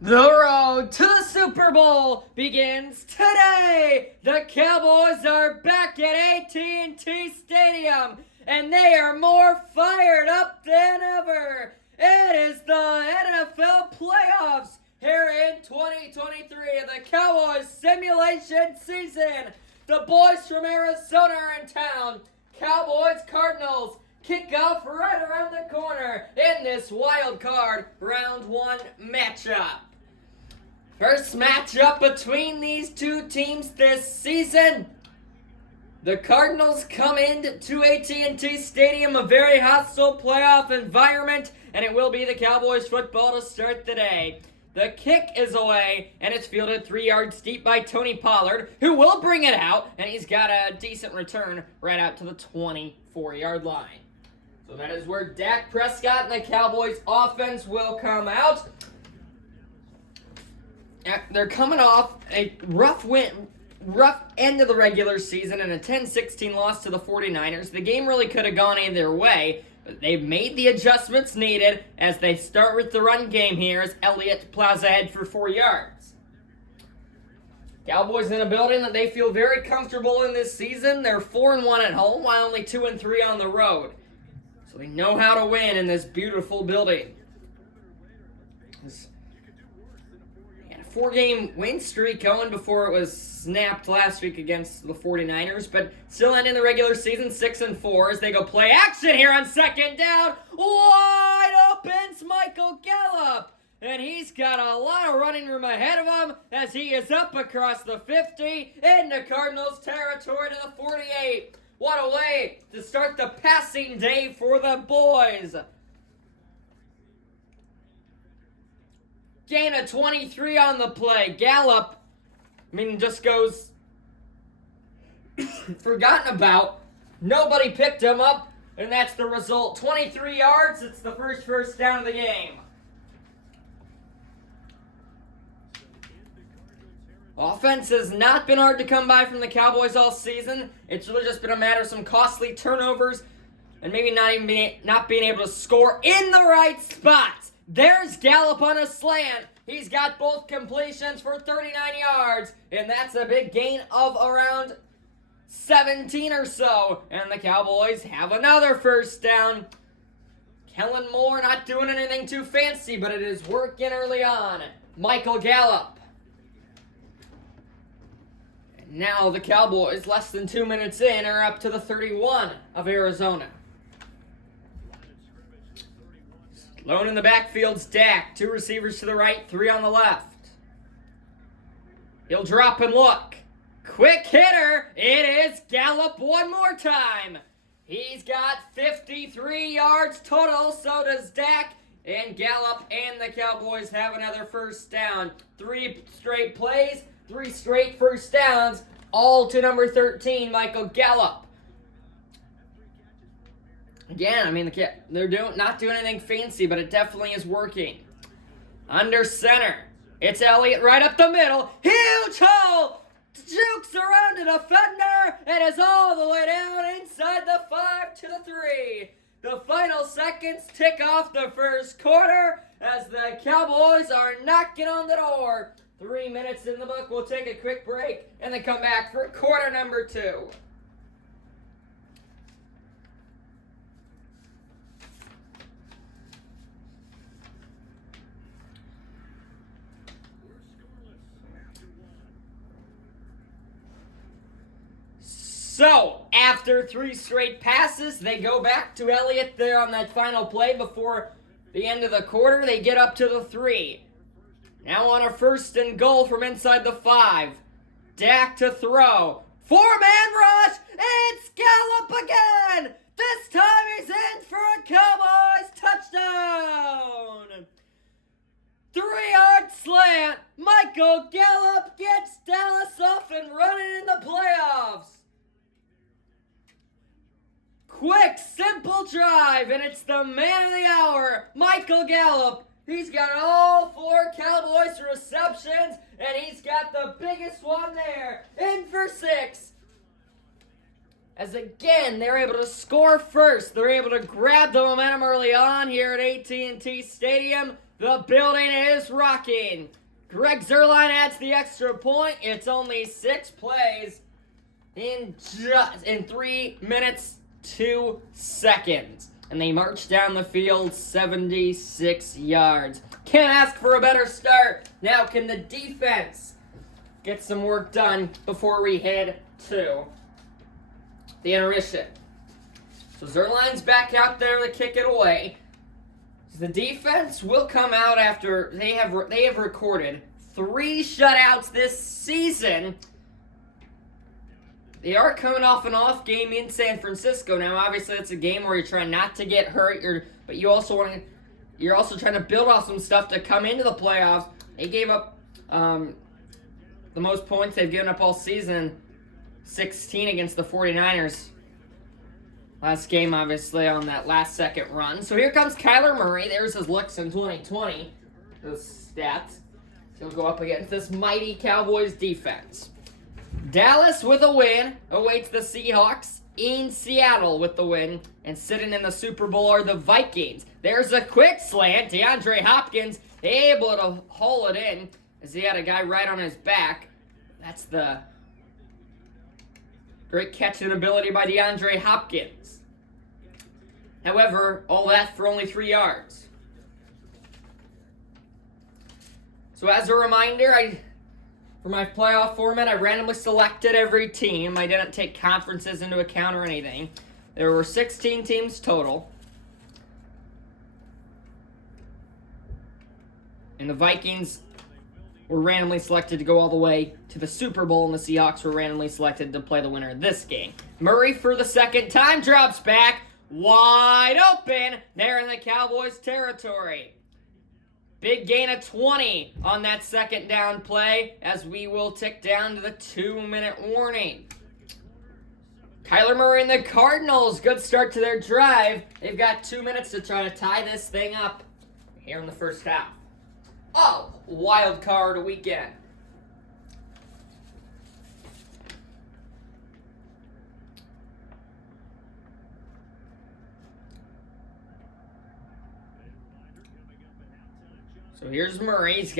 The road to the Super Bowl begins today. The Cowboys are back at AT&T Stadium, and they are more fired up than ever. It is the NFL playoffs here in 2023, the Cowboys simulation season. The boys from Arizona are in town. Cowboys, Cardinals, kickoff right around the corner in this wild card round one matchup. First matchup between these two teams this season. The Cardinals come into AT&T Stadium, a very hostile playoff environment, and it will be the Cowboys football to start the day. The kick is away, and it's fielded 3 yards deep by Tony Pollard, who will bring it out, and he's got a decent return right out to the 24-yard line. So that is where Dak Prescott and the Cowboys offense will come out. They're coming off a rough end of the regular season and a 10-16 loss to the 49ers. The game really could have gone either way, but they've made the adjustments needed as they start with the run game here as Elliott plows ahead for 4 yards. Cowboys in a building that they feel very comfortable in this season. They're 4-1 at home while only 2-3 on the road. So they know how to win in this beautiful building. They had a 4-game win streak going before it was snapped last week against the 49ers, but still ending the regular season 6-4 as they go play action here on second down. Wide open's Michael Gallup. And he's got a lot of running room ahead of him as he is up across the 50 into Cardinals territory to the 48. What a way to start the passing day for the boys. Gain of 23 on the play. Gallup, just goes forgotten about. Nobody picked him up, and that's the result. 23 yards, it's the first down of the game. Offense has not been hard to come by from the Cowboys all season. It's really just been a matter of some costly turnovers and maybe not being able to score in the right spots. There's Gallup on a slant. He's got both completions for 39 yards, and that's a big gain of around 17 or so. And the Cowboys have another first down. Kellen Moore not doing anything too fancy, but it is working early on. Michael Gallup. Now the Cowboys, less than 2 minutes in, are up to the 31 of Arizona. Lone in the backfield's Dak. 2 receivers to the right, 3 on the left. He'll drop and look. Quick hitter. It is Gallup one more time. He's got 53 yards total, so does Dak. And Gallup and the Cowboys have another first down. 3 straight plays. 3 straight first downs, all to number 13, Michael Gallup. Again, they're not doing anything fancy, but it definitely is working. Under center, it's Elliott right up the middle. Huge hole! Jukes around a defender and is all the way down inside the 5 to the 3. The final seconds tick off the first quarter as the Cowboys are knocking on the door. 3 minutes in the book. We'll take a quick break and then come back for quarter number 2. So, after 3 straight passes, they go back to Elliott there on that final play before the end of the quarter. They get up to the 3. Now on a 1st and goal from inside the 5. Dak to throw. 4-man rush. It's Gallup again. This time he's in for a Cowboys touchdown. 3-yard slant. Michael Gallup gets Dallas off and running in the playoffs. Quick, simple drive, and it's the man of the hour, Michael Gallup. He's got all 4 Cowboys receptions, and he's got the biggest one there, in for 6. As again, they're able to score first. They're able to grab the momentum early on here at AT&T Stadium. The building is rocking. Greg Zuerlein adds the extra point. It's only 6 plays in 3 minutes, 2 seconds. And they march down the field 76 yards. Can't ask for a better start. Now can the defense get some work done before we head to the intermission? So Zuerlein's back out there to kick it away. The defense will come out after they have recorded 3 shutouts this season. They are coming off an off game in San Francisco. Now, obviously, it's a game where you're trying not to get hurt, but you're also trying to build off some stuff to come into the playoffs. They gave up the most points they've given up all season, 16 against the 49ers. Last game, obviously, on that last-second run. So here comes Kyler Murray. There's his looks in 2020. Those stats. He'll go up against this mighty Cowboys defense. Dallas with a win awaits the Seahawks in Seattle with the win. And sitting in the Super Bowl are the Vikings. There's a quick slant. DeAndre Hopkins able to haul it in as he had a guy right on his back. That's the great catching ability by DeAndre Hopkins. However, all that for only 3 yards. So as a reminder, for my playoff format, I randomly selected every team. I didn't take conferences into account or anything. There were 16 teams total. And the Vikings were randomly selected to go all the way to the Super Bowl, and the Seahawks were randomly selected to play the winner of this game. Murray, for the second time, drops back, wide open. They're in the Cowboys' territory. Big gain of 20 on that second down play as we will tick down to the 2-minute warning. Kyler Murray and the Cardinals, good start to their drive. They've got 2 minutes to try to tie this thing up here in the first half. Oh, wild card weekend. So here's Murray. He's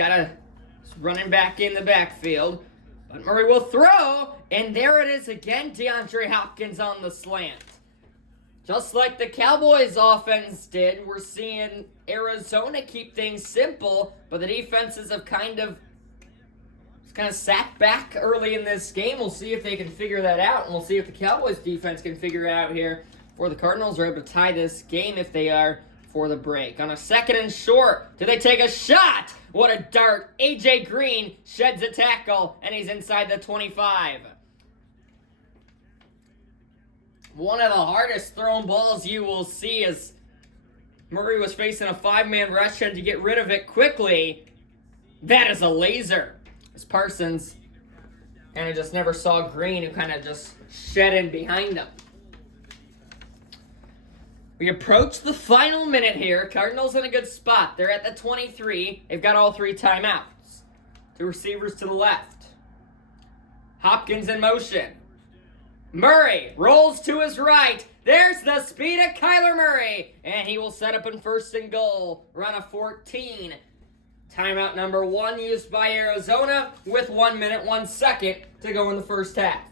running back in the backfield. But Murray will throw, and there it is again. DeAndre Hopkins on the slant. Just like the Cowboys offense did, we're seeing Arizona keep things simple, but the defenses have kind of sat back early in this game. We'll see if they can figure that out, and we'll see if the Cowboys defense can figure it out here, or the Cardinals are able to tie this game if they are for the break. On a 2nd and short, do they take a shot? What a dart. A.J. Green sheds a tackle, and he's inside the 25. One of the hardest thrown balls you will see as Murray was facing a 5-man rush and to get rid of it quickly. That is a laser. As Parsons kind of just never saw Green, who kind of just shed in behind him. We approach the final minute here. Cardinals in a good spot. They're at the 23. They've got all 3 timeouts. 2 receivers to the left. Hopkins in motion. Murray rolls to his right. There's the speed of Kyler Murray. And he will set up in 1st and goal. Run of 14. Timeout number 1 used by Arizona with 1 minute, 1 second to go in the first half.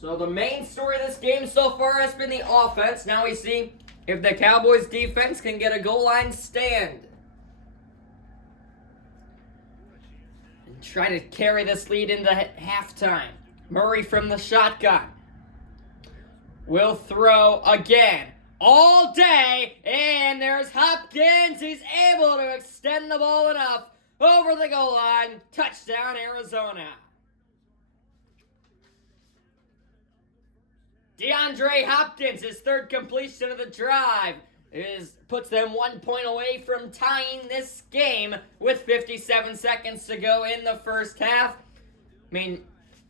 So the main story of this game so far has been the offense. Now we see if the Cowboys defense can get a goal line stand and try to carry this lead into halftime. Murray from the shotgun will throw again all day, and there's Hopkins. He's able to extend the ball enough over the goal line. Touchdown, Arizona. DeAndre Hopkins, his 3rd completion of the drive, puts them 1 point away from tying this game with 57 seconds to go in the first half. I mean,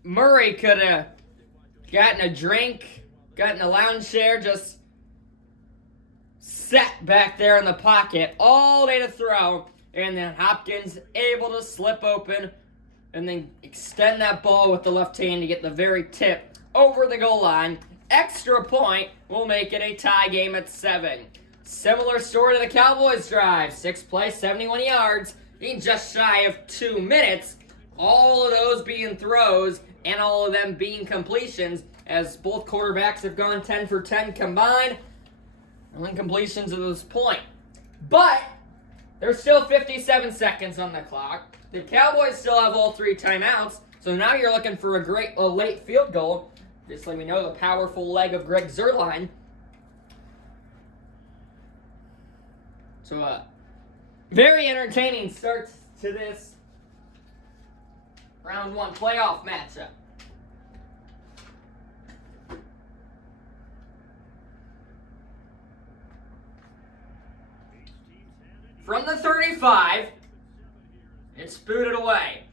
Murray could have gotten a drink, gotten a lounge chair, just sat back there in the pocket all day to throw, and then Hopkins able to slip open and then extend that ball with the left hand to get the very tip over the goal line. extra point will make it a tie game at 7. Similar story to the Cowboys drive. 6 plays, 71 yards, in just shy of 2 minutes. All of those being throws and all of them being completions, as both quarterbacks have gone 10 for 10 combined on completions at this point. But there's still 57 seconds on the clock. The Cowboys still have all 3 timeouts, so now you're looking for a late field goal. Just let me know the powerful leg of Greg Zuerlein. So, very entertaining start to this round 1 playoff matchup. From the 35, it's booted away.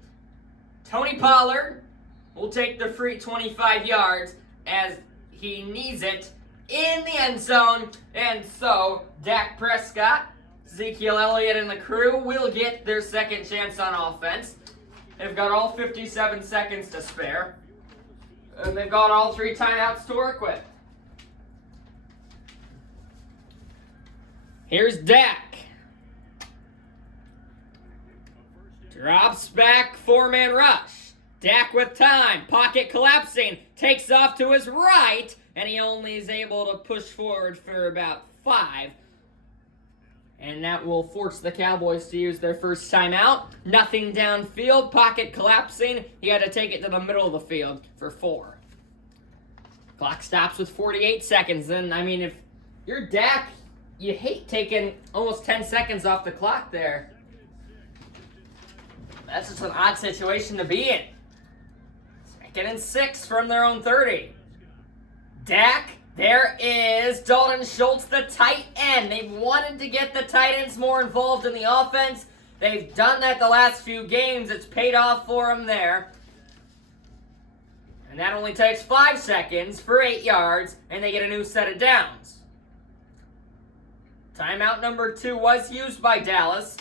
Tony Pollard will take the free 25 yards as he needs it in the end zone. And so, Dak Prescott, Ezekiel Elliott, and the crew will get their second chance on offense. They've got all 57 seconds to spare. And they've got all 3 timeouts to work with. Here's Dak. Drops back, 4-man rush. Dak with time, pocket collapsing, takes off to his right, and he only is able to push forward for about 5. And that will force the Cowboys to use their first timeout. Nothing downfield, pocket collapsing. He had to take it to the middle of the field for 4. Clock stops with 48 seconds. And, I mean, if you're Dak, you hate taking almost 10 seconds off the clock there. That's just an odd situation to be in. 2nd and 6 from their own 30. Dak, there is Dalton Schultz, the tight end. They've wanted to get the tight ends more involved in the offense. They've done that the last few games. It's paid off for them there. And that only takes 5 seconds for 8 yards, and they get a new set of downs. Timeout number 2 was used by Dallas.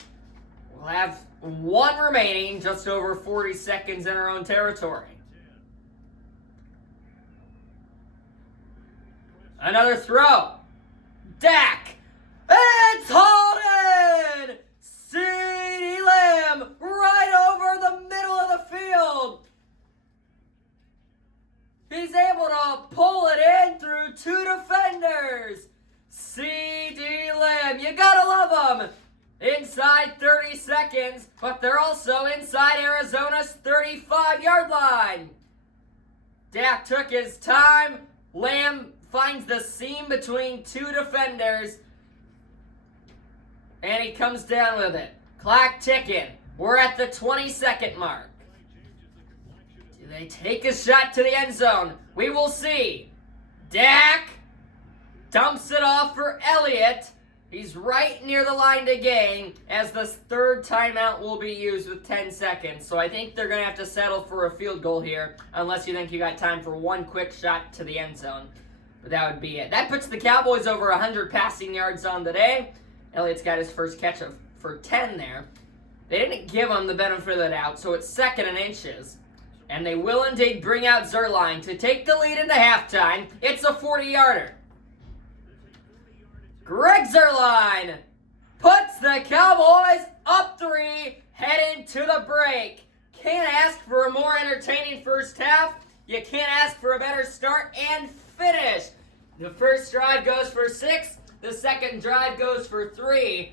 We'll have 1 remaining, just over 40 seconds in our own territory. Another throw. Dak. It's Holden! CeeDee Lamb right over the middle of the field. He's able to pull it in through 2 defenders. CeeDee Lamb, you gotta love him. Inside 30 seconds, but they're also inside Arizona's 35-yard line. Dak took his time. Lamb finds the seam between 2 defenders, and he comes down with it. Clock ticking. We're at the 20-second mark. Do they take a shot to the end zone? We will see. Dak dumps it off for Elliott. He's right near the line to gain as the 3rd timeout will be used with 10 seconds. So I think they're going to have to settle for a field goal here unless you think you got time for 1 quick shot to the end zone. But that would be it. That puts the Cowboys over 100 passing yards on the day. Elliott's got his first catch for 10 there. They didn't give him the benefit of the doubt, so it's 2nd and inches. And they will indeed bring out Zuerlein to take the lead into halftime. It's a 40-yarder. Greg Zuerlein puts the Cowboys up 3, heading to the break. Can't ask for a more entertaining first half. You can't ask for a better start and finish. The first drive goes for 6. The second drive goes for 3.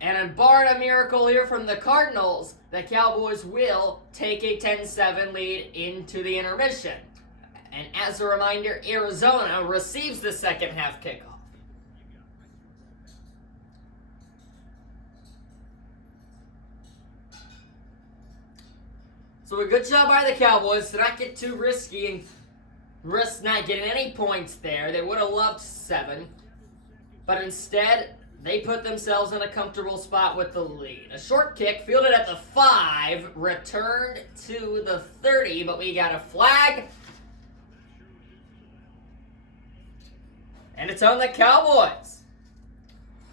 And barring a miracle here from the Cardinals, the Cowboys will take a 10-7 lead into the intermission. And as a reminder, Arizona receives the second half kickoff. So a good job by the Cowboys to not get too risky and risk not getting any points there. They would have loved 7. But instead, they put themselves in a comfortable spot with the lead. A short kick fielded at the 5, returned to the 30, but we got a flag. And it's on the Cowboys.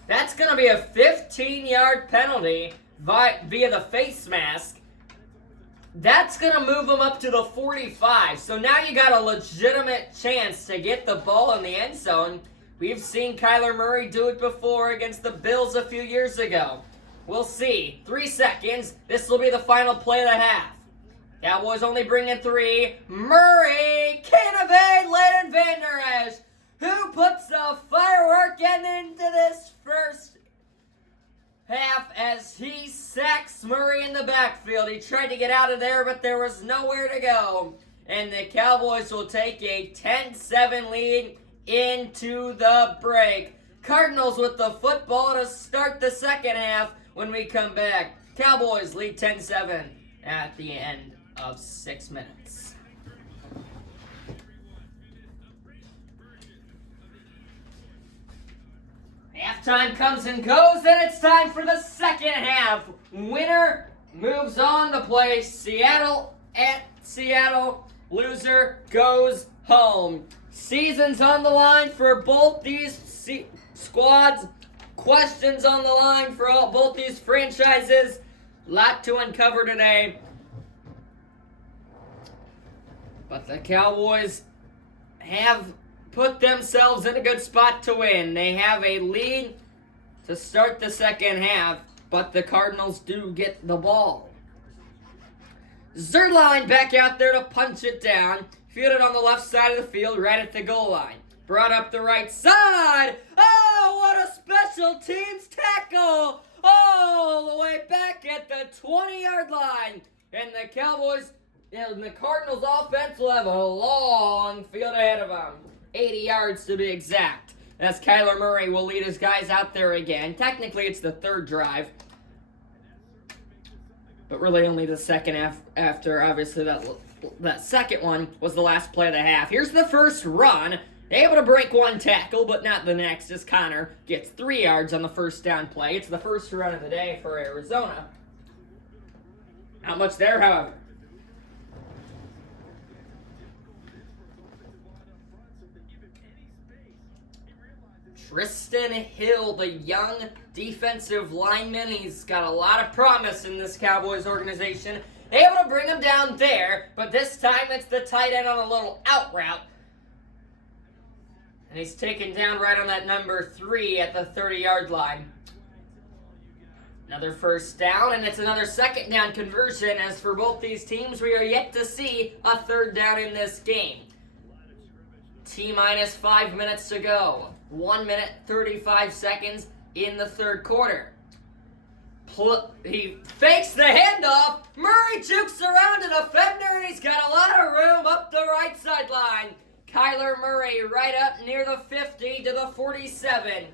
That's going to be a 15-yard penalty via the face mask. That's going to move them up to the 45. So now you got a legitimate chance to get the ball in the end zone. We've seen Kyler Murray do it before against the Bills a few years ago. We'll see. 3 seconds. This will be the final play of the half. Cowboys only bring in 3. Murray can't evade Leighton Van Der Esch, who puts a firework into this first half as he sacks Murray in the backfield. He tried to get out of there, but there was nowhere to go. And the Cowboys will take a 10-7 lead into the break. Cardinals with the football to start the second half when we come back. Cowboys lead 10-7 at the end of 6 minutes. Halftime comes and goes, and it's time for the second half. Winner moves on to play Seattle at Seattle. Loser goes home. Season's on the line for both these squads. Questions on the line for both these franchises. Lot to uncover today. But the Cowboys have put themselves in a good spot to win. They have a lead to start the second half, but the Cardinals do get the ball. Zerline back out there to punch it down. Fielded on the left side of the field, right at the goal line. Brought up the right side. Oh, what a special teams tackle! All the way back at the 20-yard line. And the Cowboys and the Cardinals offense will have a long field ahead of them. 80 yards to be exact. As Kyler Murray will lead his guys out there again. Technically, it's the third drive. But really only the second half after, obviously, that second one was the last play of the half. Here's the first run. Able to break one tackle, but not the next, as Connor gets 3 yards on the first down play. It's the first run of the day for Arizona. Not much there, however. Tristan Hill, the young defensive lineman. He's got a lot of promise in this Cowboys organization. Able to bring him down there, but this time it's the tight end on a little out route. And he's taken down right on that number 3 at the 30-yard line. Another first down, and it's another second down conversion, as for both these teams, we are yet to see a third down in this game. T-minus 5 minutes to go. 1 minute, 35 seconds in the third quarter. He fakes the handoff. Murray jukes around a defender, and he's got a lot of room up the right sideline. Kyler Murray right up near the 50 to the 47.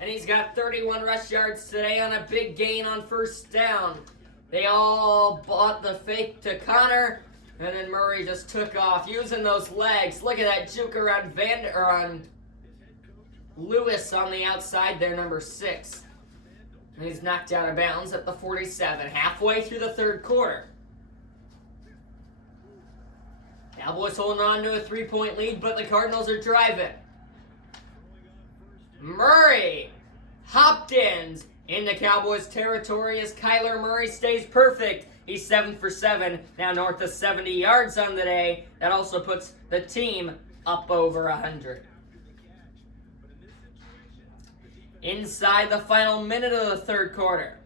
And he's got 31 rush yards today on a big gain on first down. They all bought the fake to Connor, and then Murray just took off using those legs. Look at that juke around on Lewis on the outside there, number 6. And he's knocked out of bounds at the 47, halfway through the third quarter. Cowboys holding on to a 3-point lead, but the Cardinals are driving. Murray, Hopkins into Cowboys territory as Kyler Murray stays perfect. He's 7 for 7, now north of 70 yards on the day. That also puts the team up over 100. Inside the final minute of the third quarter.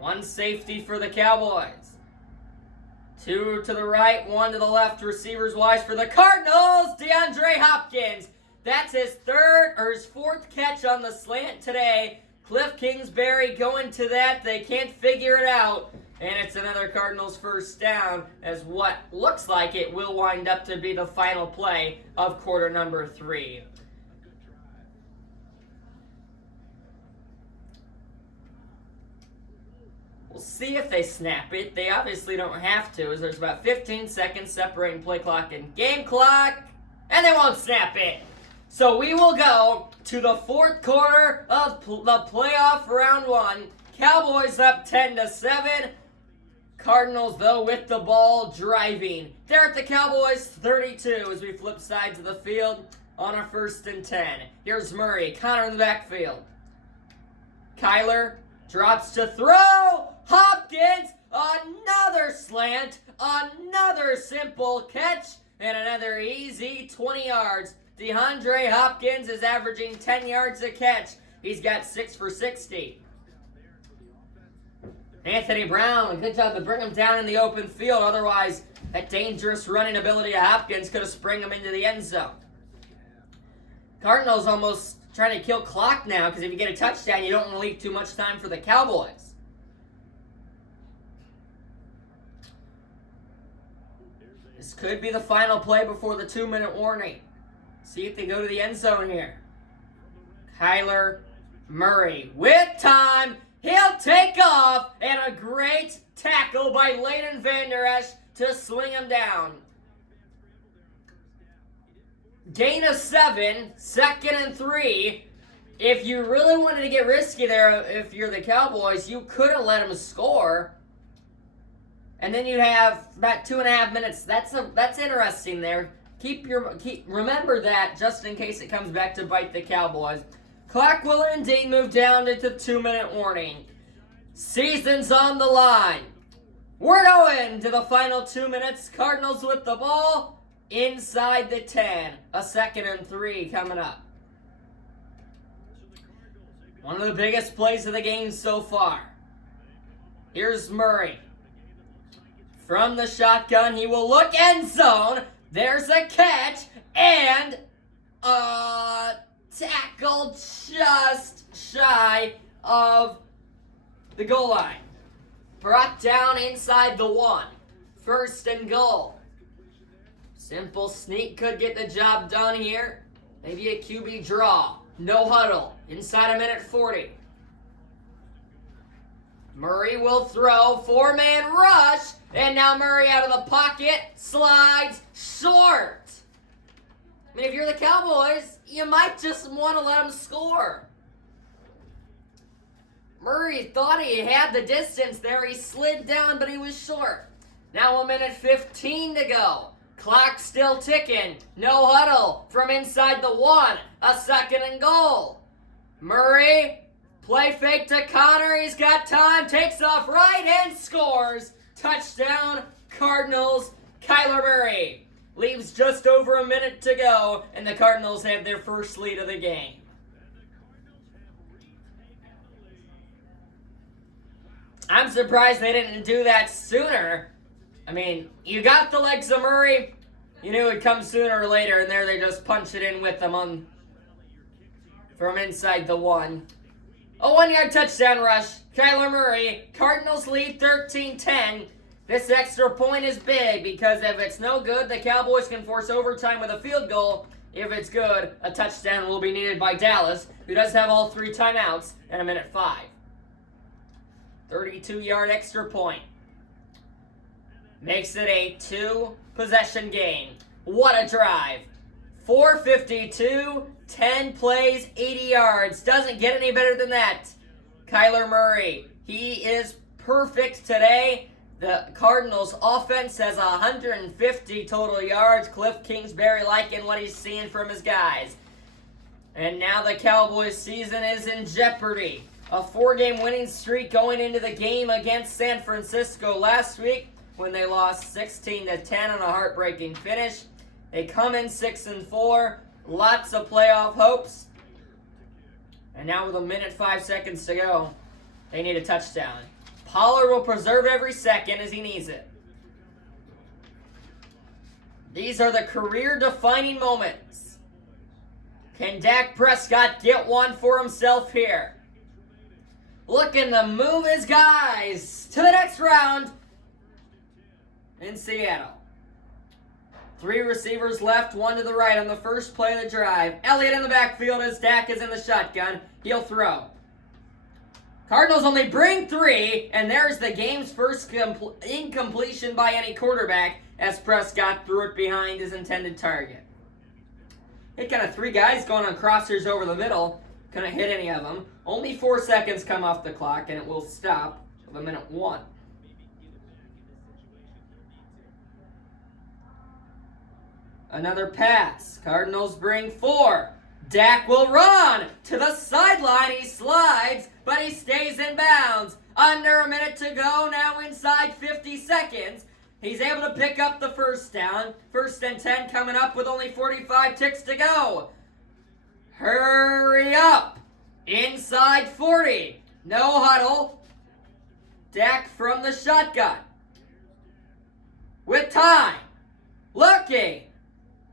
One safety for the Cowboys. 2 to the right, 1 to the left, receivers wise for the Cardinals, DeAndre Hopkins. That's his fourth catch on the slant today. Cliff Kingsbury going to that. They can't figure it out. And it's another Cardinals first down, as what looks like it will wind up to be the final play of quarter number 3. We'll see if they snap it. They obviously don't have to, as there's about 15 seconds separating play clock and game clock, and they won't snap it. So we will go to the fourth quarter of the playoff round 1. Cowboys up 10-7. Cardinals, though, with the ball driving. They're at the Cowboys 32 as we flip sides of the field on a 1st and 10. Here's Murray. Connor in the backfield. Kyler drops to throw. Hopkins another slant, another simple catch, and another easy 20 yards. DeAndre Hopkins is averaging 10 yards a catch. He's got 6 for 60. Anthony Brown, good job to bring him down in the open field. Otherwise, that dangerous running ability of Hopkins could have sprung him into the end zone. Cardinals almost trying to kill clock now, because if you get a touchdown, you don't want to leave too much time for the Cowboys. This could be the final play before the 2-minute warning. See if they go to the end zone here. Kyler Murray with time. He'll take off, and a great tackle by Leighton Vander Esch to swing him down. Gain of 7, 2nd and 3. If you really wanted to get risky there, if you're the Cowboys, you could have let him score. And then you have about 2.5 minutes. That's interesting there. Remember that just in case it comes back to bite the Cowboys. Clock will indeed move down into 2-minute warning. Season's on the line. We're going to the final 2 minutes. Cardinals with the ball inside the 10. A 2nd and 3 coming up. One of the biggest plays of the game so far. Here's Murray. From the shotgun, he will look end zone. There's a catch and tackle just shy of the goal line. Brought down inside the 1. 1st and goal. Simple sneak could get the job done here. Maybe a QB draw. No huddle. Inside a minute 40. Murray will throw. 4-man rush. And now Murray out of the pocket. Slides short. I mean, if you're the Cowboys, you might just want to let him score. Murray thought he had the distance there. He slid down, but he was short. Now 1 minute 15 to go. Clock still ticking. No huddle from inside the 1. A 2nd and goal. Murray, play fake to Connor. He's got time. Takes off right and scores. Touchdown, Cardinals. Kyler Murray. Leaves just over a minute to go, and the Cardinals have their first lead of the game. I'm surprised they didn't do that sooner. I mean, you got the legs of Murray. You knew it'd come sooner or later, and there they just punch it in with them from inside the 1. A 1-yard touchdown rush. Kyler Murray. Cardinals lead 13-10. This extra point is big because if it's no good, the Cowboys can force overtime with a field goal. If it's good, a touchdown will be needed by Dallas, who does have all 3 timeouts in a minute 5. 32-yard extra point. Makes it a 2-possession game. What a drive. 4:52, 10 plays, 80 yards. Doesn't get any better than that. Kyler Murray, he is perfect today. The Cardinals offense has 150 total yards. Cliff Kingsbury liking what he's seeing from his guys. And now the Cowboys season is in jeopardy. A 4-game winning streak going into the game against San Francisco last week when they lost 16-10 on a heartbreaking finish. They come in 6-4. Lots of playoff hopes. And now with 1 minute 5 seconds to go, they need a touchdown. Pollard will preserve every second as he needs it. These are the career-defining moments. Can Dak Prescott get one for himself here? Looking to move his guys to the next round in Seattle. 3 receivers left, 1 to the right on the first play of the drive. Elliott in the backfield as Dak is in the shotgun. He'll throw. Cardinals only bring 3, and there's the game's first incompletion by any quarterback as Prescott threw it behind his intended target. Hit kind of 3 guys going on crossers over the middle. Couldn't hit any of them. Only 4 seconds come off the clock, and it will stop with 1 minute 1. Another pass. Cardinals bring 4. Dak will run to the sideline. He slides, but he stays in bounds. Under a minute to go, now inside 50 seconds. He's able to pick up the first down. 1st and 10 coming up with only 45 ticks to go. Hurry up. Inside 40. No huddle. Dak from the shotgun. With time. Looking.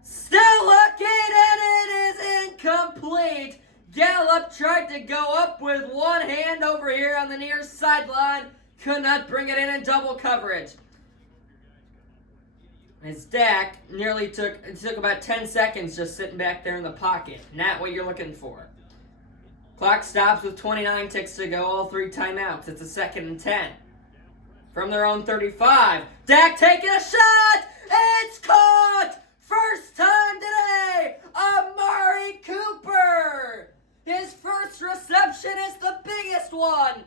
Still looking, and it is incomplete. Gallup tried to go up with one hand over here on the near sideline. Could not bring it in double coverage. As Dak nearly took about 10 seconds just sitting back there in the pocket. Not what you're looking for. Clock stops with 29 ticks to go, all 3 timeouts. It's a 2nd and 10. From their own 35. Dak taking a shot! It's caught! First time today, Amari Cooper! His first reception is the biggest one.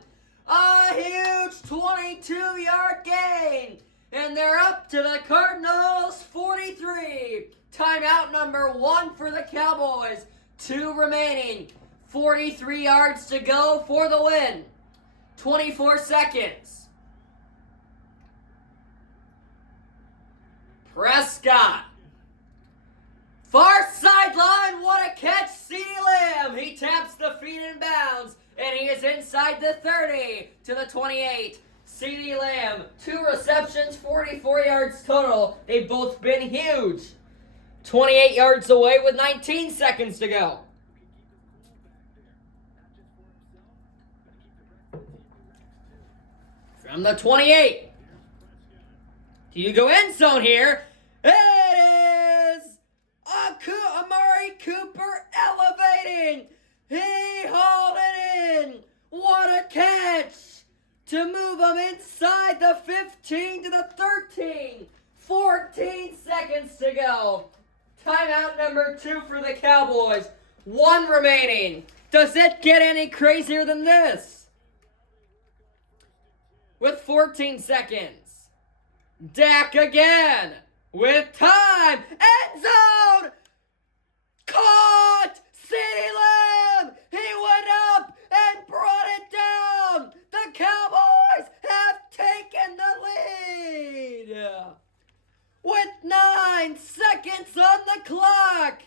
A huge 22-yard gain. And they're up to the Cardinals 43. Timeout number 1 for the Cowboys. 2 remaining. 43 yards to go for the win. 24 seconds. Prescott. Far sideline, what a catch, CeeDee Lamb. He taps the feet in bounds, and he is inside the 30 to the 28. CeeDee Lamb, 2 receptions, 44 yards total. They've both been huge. 28 yards away with 19 seconds to go. From the 28. Do you go end zone here? It is Amari Cooper elevating. He hauled it in. What a catch to move him inside the 15 to the 13. 14 seconds to go. Timeout number 2 for the Cowboys. 1 remaining. Does it get any crazier than this? With 14 seconds. Dak again. With time. End zone. Caught. CeeDee Lamb. He went up and brought it down. The Cowboys have taken the lead. With 9 seconds on the clock.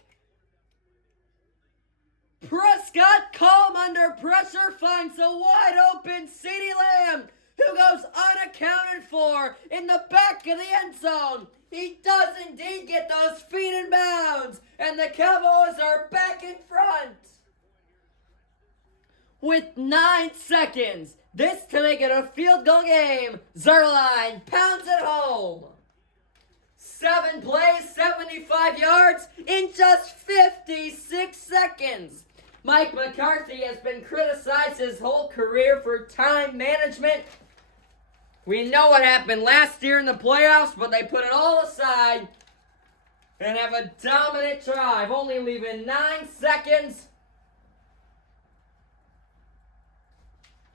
Prescott, calm under pressure, finds a wide open CeeDee Lamb, who goes unaccounted for in the back of the end zone. He does indeed get those feet in bounds, and the Cowboys are back in front. With 9 seconds, this to make it a field goal game. Zerline pounds it home. 7 plays, 75 yards in just 56 seconds. Mike McCarthy has been criticized his whole career for time management. We know what happened last year in the playoffs, but they put it all aside and have a dominant drive, only leaving 9 seconds.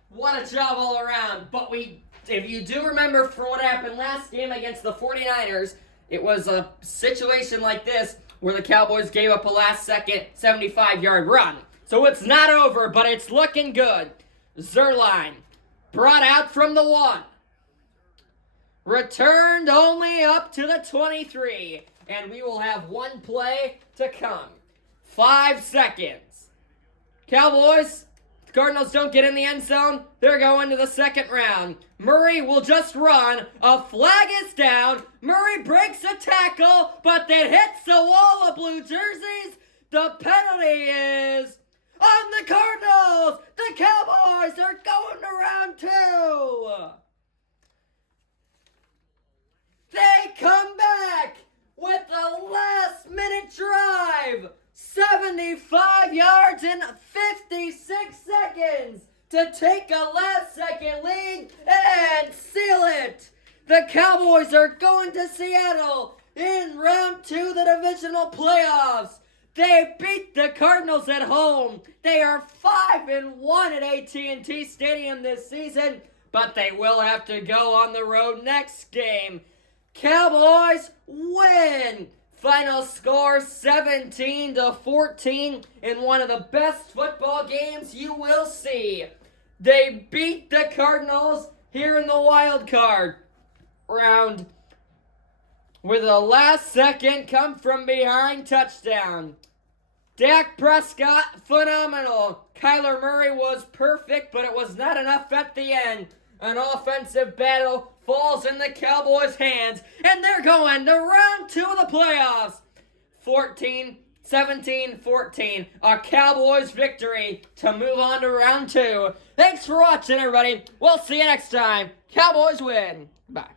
What a job all around. But if you do remember from what happened last game against the 49ers, it was a situation like this where the Cowboys gave up a last-second 75-yard run. So it's not over, but it's looking good. Zerline brought out from the 1. Returned only up to the 23. And we will have 1 play to come. 5 seconds. Cowboys, the Cardinals don't get in the end zone. They're going to the 2nd round. Murray will just run. A flag is down. Murray breaks a tackle, but that hits the wall of blue jerseys. The penalty is on the Cardinals. The Cowboys are going to round 2. They come back with a last-minute drive. 75 yards in 56 seconds to take a last-second lead and seal it. The Cowboys are going to Seattle in round 2 of the divisional playoffs. They beat the Cardinals at home. They are 5-1 at AT&T Stadium this season, but they will have to go on the road next game. Cowboys win. Final score 17-14 in one of the best football games you will see. They beat the Cardinals here in the wild card round with a last-second come-from-behind touchdown. Dak Prescott, phenomenal. Kyler Murray was perfect, but it was not enough at the end. An offensive battle falls in the Cowboys' hands, and they're going to round 2 of the playoffs. 17-14, a Cowboys victory to move on to round 2. Thanks for watching, everybody. We'll see you next time. Cowboys win. Bye.